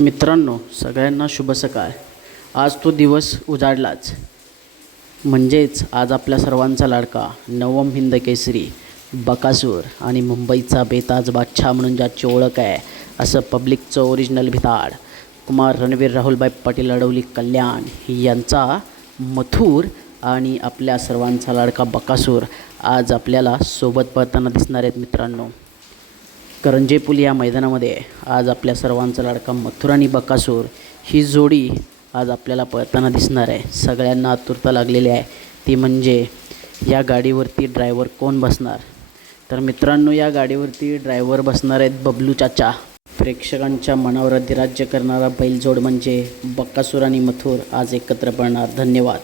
मित्रांनो सगळ्यांना शुभ सकाळ. आज तो दिवस उजाडलाच. म्हणजेच आज आपल्या सर्वांचा लाडका नवम हिंद केसरी बकासूर आणि मुंबईचा बेताज बादशाह म्हणून ज्याची ओळख आहे असं पब्लिकचं ओरिजिनल भिताड. कुमार रणवीर राहुलभाई पाटील अडवली कल्याण यांचा मथुर आणि आपल्या सर्वांचा लाडका बकासूर आज आपल्याला सोबत पळताना दिसणार आहेत मित्रांनो. करंजेपूल या मैदानामध्ये आज आपल्या सर्वांचा लाडका मथुर आणि बकासूर ही जोडी आज आपल्याला पळताना दिसणार आहे. सगळ्यांना आतुरता लागलेली आहे. ती म्हणजे या गाडीवरती ड्रायव्हर कोण बसणार? तर मित्रांनो या गाडीवरती ड्रायव्हर बसणार आहेत बबलू चाचा. प्रेक्षकांच्या मनावर अधिराज्य करणारा बैलजोड म्हणजे बक्कासूर आणि मथुर आज एकत्र पडणार धन्यवाद.